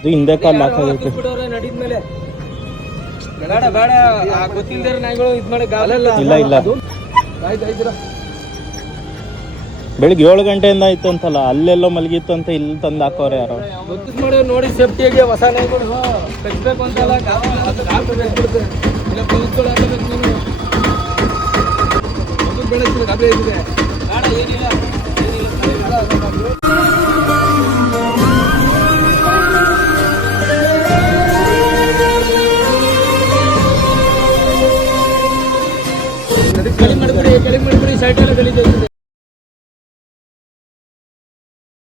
ಇದು ಹಿಂದೆ ಕಾಲ್ ಹಾಕಾಗೈತೆ. ನಡಿದ್ಮೇಲೆ ಬೇಡ ಬೇಡ ಗೊತ್ತಿಲ್ದಿರ ನಾಯಿಗಳು ಇದ್ ಮಾಡಿ ಇಲ್ಲ ಇಲ್ಲ ಬೆಳಿಗ್ಗೆ 7 ಗಂಟೆಯಿಂದ ಆಯ್ತು ಅಂತಲ್ಲ, ಅಲ್ಲೆಲ್ಲೋ ಮಲಗಿತ್ತು ಅಂತ ಇಲ್ಲಿ ತಂದು ಹಾಕೋರೆ ಯಾರೋ. ಗೊತ್ತಿದ್ ಮಾಡಿ ನೋಡಿ ಸೇಫ್ಟಿಯಾಗಿ ಹೊಸ ನಾಯಿಗಳು ಕಟ್ಬೇಕು ಅಂತಲ್ಲ ಬೆಳೆಸಿದ್ರೆ ಬೇಡ ಏನಿಲ್ಲ